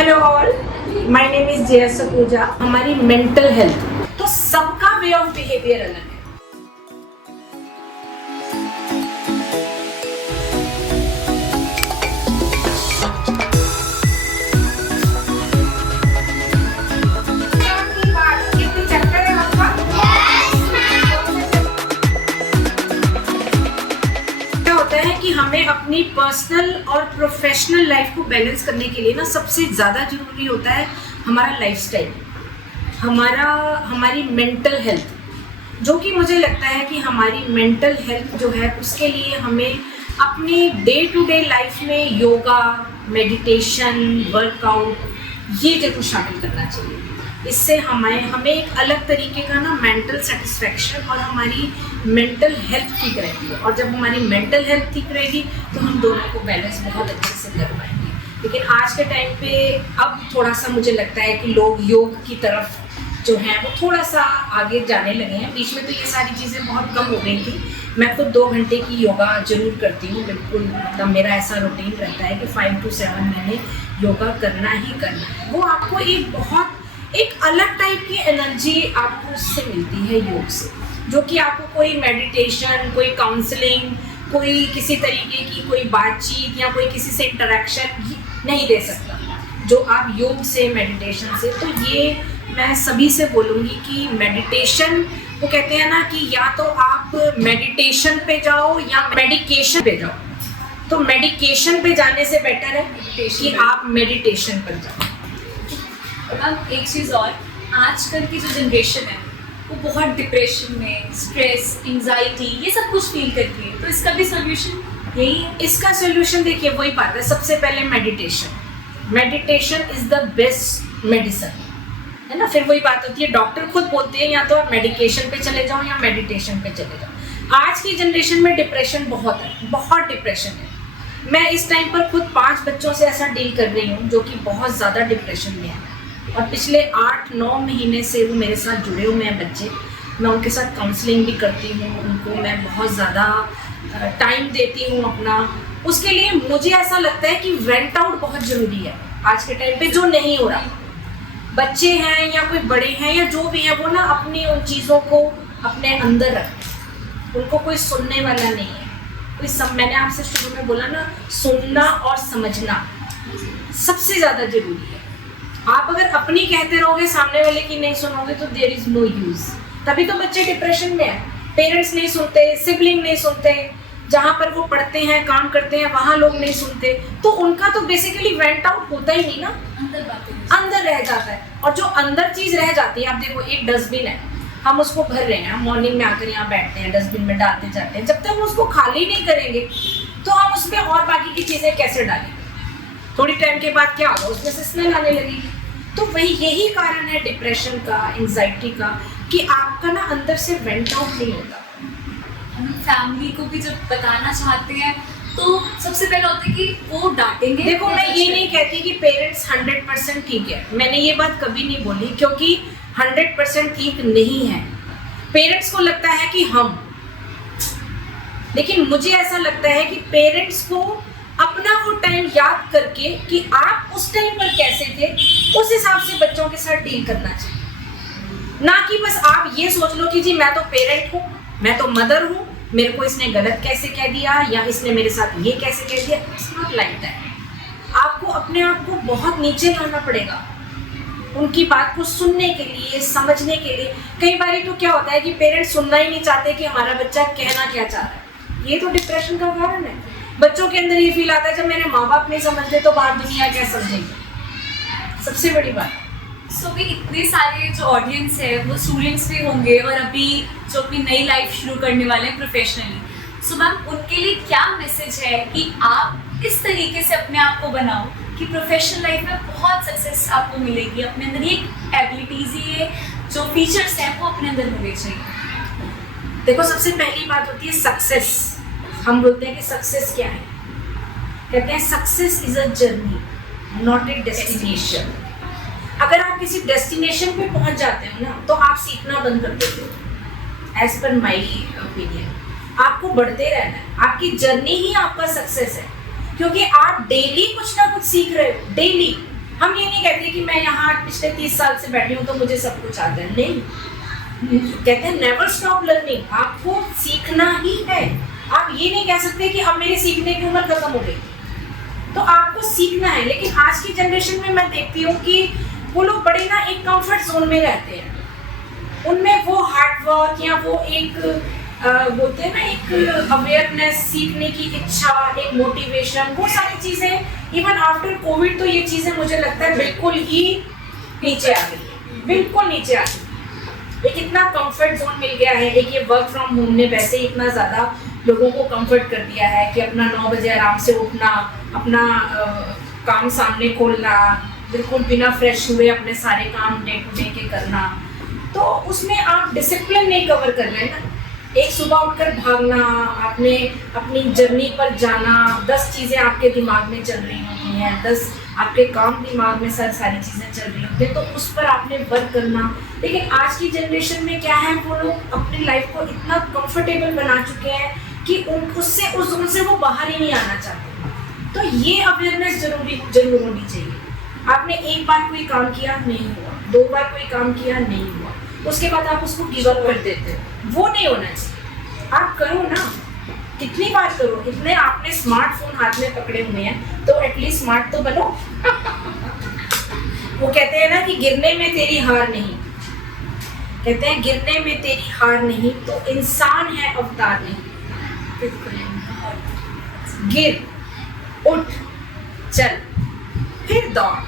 Hello all, my name is Jaya सपूजा। हमारी mental health तो सबका वे ऑफ बिहेवियर अलग है। कि हमें अपनी पर्सनल और प्रोफेशनल लाइफ को बैलेंस करने के लिए ना सबसे ज़्यादा जरूरी होता है हमारा लाइफस्टाइल, हमारी मेंटल हेल्थ। जो कि मुझे लगता है कि हमारी मेंटल हेल्थ जो है उसके लिए हमें अपनी डे टू डे लाइफ में योगा, मेडिटेशन, वर्कआउट ये जरूर शामिल करना चाहिए। इससे हमें एक अलग तरीके का ना मेंटल सेटिस्फेक्शन और हमारी मेंटल हेल्थ ठीक रहती है। और जब हमारी मेंटल हेल्थ ठीक रहेगी तो हम दोनों को बैलेंस बहुत अच्छे से कर पाएंगे। लेकिन आज के टाइम पे अब थोड़ा सा मुझे लगता है कि लोग योग की तरफ जो है वो थोड़ा सा आगे जाने लगे हैं। बीच में तो ये सारी चीज़ें बहुत कम हो गई थी। मैं खुद 2 घंटे की योगा जरूर करती हूँ, बिल्कुल। मतलब मेरा ऐसा रूटीन रहता है कि 5 to 7 मैंने योगा करना ही करना है। वो आपको एक अलग टाइप की एनर्जी आपको उससे मिलती है योग से, जो कि आपको कोई मेडिटेशन, कोई काउंसलिंग, कोई किसी तरीके की कोई बातचीत या कोई किसी से इंटरेक्शन नहीं दे सकता, जो आप योग से, मेडिटेशन से। तो ये मैं सभी से बोलूँगी कि मेडिटेशन, वो कहते हैं ना कि या तो आप मेडिटेशन पे जाओ या मेडिकेशन पे जाओ। तो मेडिकेशन पे जाने से बेटर है कि आप मेडिटेशन पर जाओ। अब एक चीज़ और, आजकल की जो जनरेशन है वो बहुत डिप्रेशन में, स्ट्रेस, एंजाइटी ये सब कुछ फील करती है। तो इसका भी सोल्यूशन यही है। इसका सोल्यूशन देखिए वही बात है, सबसे पहले meditation is the best medicine, है ना। फिर वही बात होती है, डॉक्टर खुद बोलते हैं या तो आप मेडिकेशन पे चले जाओ या मेडिटेशन पे चले जाओ। आज की जनरेशन में डिप्रेशन बहुत है, बहुत डिप्रेशन है। मैं इस टाइम पर खुद 5 बच्चों से ऐसा डील कर रही हूँ जो कि बहुत ज़्यादा डिप्रेशन में है। और पिछले 8-9 महीने से वो मेरे साथ जुड़े हुए हैं बच्चे। मैं उनके साथ काउंसलिंग भी करती हूँ, उनको मैं बहुत ज़्यादा टाइम देती हूँ अपना। उसके लिए मुझे ऐसा लगता है कि वेंट आउट बहुत ज़रूरी है आज के टाइम पे, जो नहीं हो रहा। बच्चे हैं या कोई बड़े हैं या जो भी है, वो ना अपनी उन चीज़ों को अपने अंदर रखते, उनको कोई सुनने वाला नहीं है। मैंने आपसे शुरू में बोला ना, सुनना और समझना सबसे ज़्यादा ज़रूरी है। आप अगर अपनी कहते रहोगे, सामने वाले की नहीं सुनोगे, तो देयर इज नो यूज। तभी तो बच्चे डिप्रेशन में है। पेरेंट्स नहीं सुनते, सिबलिंग नहीं सुनते, जहाँ पर वो पढ़ते हैं, काम करते हैं, वहाँ लोग नहीं सुनते, तो उनका तो बेसिकली वेंट आउट होता ही नहीं ना, अंदर रह जाता है। और जो अंदर चीज रह जाती है, आप देखो एक डस्टबिन है, हम उसको भर रहे हैं, हम मॉर्निंग में आकर यहाँ बैठते हैं, डस्टबिन में डालते जाते हैं। जब तक हम उसको खाली नहीं करेंगे तो हम उसमें और बाकी की चीजें कैसे डालेंगे? थोड़ी टाइम के बाद क्या होगा, उसमें से स्मेल आने लगेगी। तो यही कारण है डिप्रेशन का, एंजाइटी का, कि आपका ना अंदर से वेंट आउट नहीं होता। हम फैमिली को भी जब बताना चाहते हैं तो सबसे पहले होता है कि वो डांटेंगे। देखो, मैं ये नहीं कहती कि पेरेंट्स 100% ठीक है, मैंने ये बात कभी नहीं बोली, क्योंकि 100% ठीक नहीं है। पेरेंट्स को लगता है कि लेकिन मुझे ऐसा लगता है कि पेरेंट्स को अपना वो टाइम याद करके कि आप उस टाइम पर कैसे थे, उस हिसाब से बच्चों के साथ डील करना चाहिए। ना कि बस आप ये सोच लो कि जी मैं तो पेरेंट हूँ, मैं तो मदर हूँ, मेरे को इसने गलत कैसे कह दिया या इसने मेरे साथ ये कैसे कह दिया। It's not like that. आपको अपने आप को बहुत नीचे लाना पड़ेगा उनकी बात को सुनने के लिए, समझने के लिए। कई बार तो क्या होता है कि पेरेंट्स सुनना ही नहीं चाहते कि हमारा बच्चा कहना क्या चाह रहा है। ये तो डिप्रेशन का कारण है। बच्चों के अंदर ये फील आता है, जब मेरे माँ बाप नहीं समझते तो बाहर दुनिया क्या समझेगी। सबसे बड़ी बात। भी इतने सारे जो ऑडियंस है वो स्टूडेंट्स भी होंगे और अभी जो अपनी नई लाइफ शुरू करने वाले हैं प्रोफेशनली। मैम, उनके लिए क्या मैसेज है कि आप इस तरीके से अपने आप को बनाओ कि प्रोफेशनल लाइफ में बहुत सक्सेस आपको मिलेगी, अपने अंदर ये एबिलिटीज, ये जो फीचर्स हैं वो अपने अंदर होने चाहिए। देखो, सबसे पहली बात होती है सक्सेस। हम बोलते हैं कि सक्सेस क्या है, कहते हैं success is a journey not a destination. अगर आप किसी डेस्टिनेशन पे पहुंच जाते हो ना, तो आप सीखना बंद कर देते हो। एज पर माई ओपिनियन, आपको बढ़ते रहना है। आपकी जर्नी ही आपका सक्सेस है, क्योंकि आप डेली कुछ ना कुछ सीख रहे हो। डेली हम ये नहीं कहते कि मैं यहाँ पिछले 30 साल से बैठी हूँ तो मुझे सब कुछ आता है, नहीं। कहते हैं नेवर स्टॉप लर्निंग, आपको सीखना ही है। आप ये नहीं कह सकते कि अब मेरे सीखने की उम्र खत्म हो गई, तो आपको सीखना है। लेकिन आज की जनरेशन में मैं देखती हूँ कि वो लोग बड़े ना एक कंफर्ट जोन में रहते हैं, उनमें वो हार्ड वर्क या वो एक बोलते हैं ना एक अवेयरनेस, सीखने की इच्छा, एक मोटिवेशन, वो सारी चीज़ें इवन आफ्टर कोविड तो ये चीज़ें मुझे लगता है बिल्कुल ही नीचे आ गई, बिल्कुल नीचे आ गई। एक इतना कंफर्ट जोन मिल गया है, एक ये वर्क फ्रॉम होम ने वैसे ही इतना ज़्यादा लोगों को कंफर्ट कर दिया है कि अपना 9 बजे आराम से उठना, अपना काम सामने खोलना, बिल्कुल बिना फ्रेश हुए अपने सारे काम डे टू डे के करना। तो उसमें आप डिसिप्लिन नहीं कवर कर रहे हैं ना। एक सुबह उठकर भागना, आपने अपनी जर्नी पर जाना, 10 चीज़ें आपके दिमाग में चल रही होती हैं, 10 आपके काम दिमाग में सारी चीज़ें चल रही होती हैं, तो उस पर आपने वर्क करना। लेकिन आज की जनरेशन में क्या है, वो लोग अपनी लाइफ को इतना कंफर्टेबल बना चुके हैं कि उससे उस जोन से वो बाहर ही नहीं आना चाहते। तो ये अवेयरनेस जरूर होनी चाहिए। आपने एक बार कोई काम किया, नहीं हुआ, 2 बार कोई काम किया, नहीं हुआ, उसके बाद आप उसको गिव अप कर देते हो, वो नहीं होना चाहिए। आप करो ना, कितनी बार करो। इतने आपने स्मार्टफोन हाथ में पकड़े हुए हैं तो एटलीस्ट स्मार्ट तो बनो। वो कहते हैं ना कि गिरने में तेरी हार नहीं, कहते हैं गिरने में तेरी हार नहीं तो इंसान है अवतार नहीं। गिर, उठ, चल, फिर दौड़,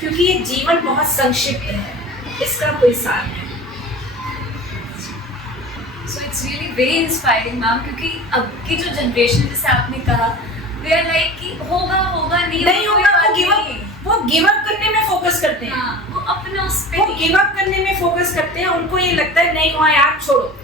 क्योंकि ये जीवन बहुत संक्षिप्त है, इसका कोई सार नहीं। So it's really very inspiring ma'am, क्योंकि अब की जो जनरेशन, जैसे आपने कहा, वी आर लाइक कि होगा नहीं होगा, वो गिव अप करने में फोकस करते हैं। हाँ, वो अपने उस पे वो गिव अप करने में फोकस करते हैं, उनको ये लगता है नहीं हुआ यार छोड़ो।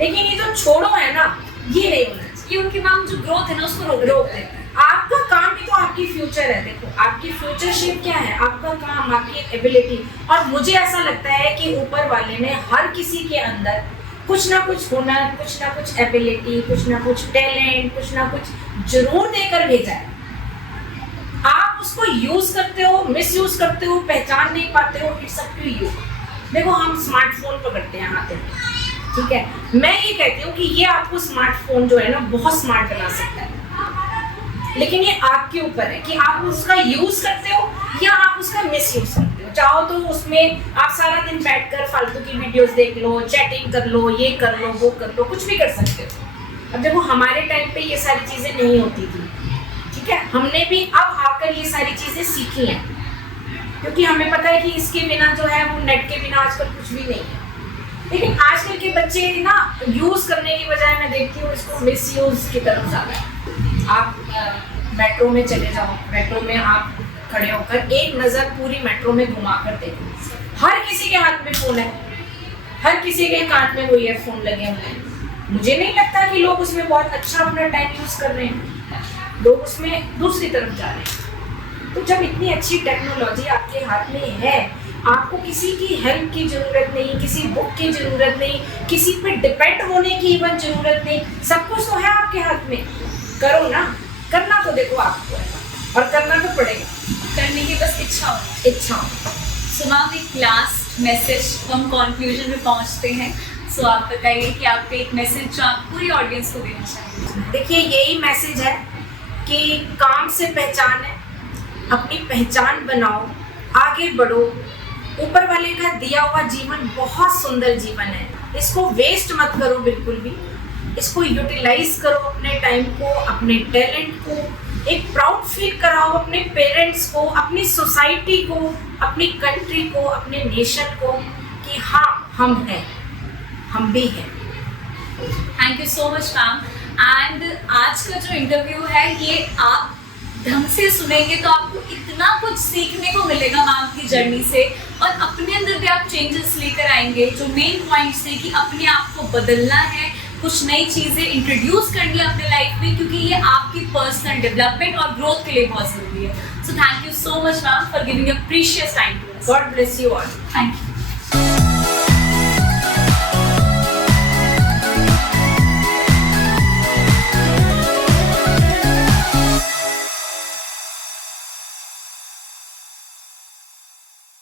लेकिन ये जो छोड़ो है ना, ये नहीं होना चाहिए। ये उनकी मैम जो ग्रोथ है ना, उसको रोक देते हैं। आपका काम ही तो आपकी फ्यूचर है। देखो आपकी फ्यूचर शेप क्या है, आपका काम, आपकी एबिलिटी। और मुझे ऐसा लगता है कि ऊपर वाले ने हर किसी के अंदर कुछ ना कुछ हुनर, कुछ ना कुछ एबिलिटी, कुछ ना कुछ टैलेंट, कुछ ना कुछ जरूर देकर भेजा है। आप उसको यूज करते हो, मिस यूज करते हो, पहचान नहीं पाते हो, इट्स अप टू यू। देखो हम स्मार्टफोन पकड़ते हैं हाथों में, ठीक है, मैं ये कहती हूँ कि ये आपको स्मार्टफोन जो है ना बहुत स्मार्ट बना सकता है, लेकिन ये आपके ऊपर है कि आप उसका यूज करते हो या आप उसका मिस यूज करते हो। चाहो तो उसमें आप सारा दिन बैठकर फालतू की वीडियोस देख लो, चैटिंग कर लो, ये कर लो, वो कर लो, कुछ भी कर सकते हो। अब देखो हमारे टाइम पे ये सारी चीज़ें नहीं होती थी, ठीक है, हमने भी अब आकर ये सारी चीज़ें सीखी हैं, क्योंकि हमें पता है कि इसके बिना जो है वो नेट के बिना आजकल कुछ भी नहीं है। लेकिन आजकल के बच्चे ना यूज करने की बजाय मैं देखती हूँ इसको मिस यूज की तरफ ज़्यादा है। आप मेट्रो में चले जाओ, मेट्रो में आप खड़े होकर एक नज़र पूरी मेट्रो में घुमा कर देखो, हर किसी के हाथ में फ़ोन है, हर किसी के कान में वो ईयरफोन लगे हुए हैं। मुझे नहीं लगता कि लोग उसमें बहुत अच्छा अपना टाइम यूज़ कर रहे हैं, लोग उसमें दूसरी तरफ जा रहे हैं। तो जब इतनी अच्छी टेक्नोलॉजी आपके हाथ में है, आपको किसी की हेल्प की ज़रूरत नहीं, किसी बुक की ज़रूरत नहीं, किसी पे डिपेंड होने की इवन ज़रूरत नहीं, सब कुछ तो है आपके हाथ में। करो ना, करना तो देखो आपको है और करना तो पड़ेगा, करने की बस इच्छा हो। सो मैम एक लास्ट मैसेज, हम कंक्लूजन में पहुंचते हैं। सो आप बताइए कि आपका एक मैसेज जो आप पूरी ऑडियंस को देना चाहिए। देखिए यही मैसेज है कि काम से पहचान है, अपनी पहचान बनाओ, आगे बढ़ो। ऊपर वाले का दिया हुआ जीवन बहुत सुंदर जीवन है, इसको वेस्ट मत करो बिल्कुल भी, इसको यूटिलाइज करो, अपने टाइम को, अपने टैलेंट को, एक प्राउड फील कराओ अपने पेरेंट्स को, अपनी सोसाइटी को, अपनी कंट्री को, अपने नेशन को कि हाँ हम हैं, हम भी हैं। Thank you so much ma'am. And आज का जो इंटरव्यू है ये आप ढंग से सुनेंगे तो आपको इतना कुछ सीखने को मिलेगा मैम की जर्नी से, और अपने अंदर भी आप चेंजेस लेकर आएंगे। जो मेन पॉइंट्स है कि अपने आप को बदलना है, कुछ नई चीज़ें इंट्रोड्यूस करनी है अपने लाइफ में, क्योंकि ये आपकी पर्सनल डेवलपमेंट और ग्रोथ के लिए बहुत ज़रूरी है। So thank you so much ma'am for giving your precious time to us. God bless you all. Thank you.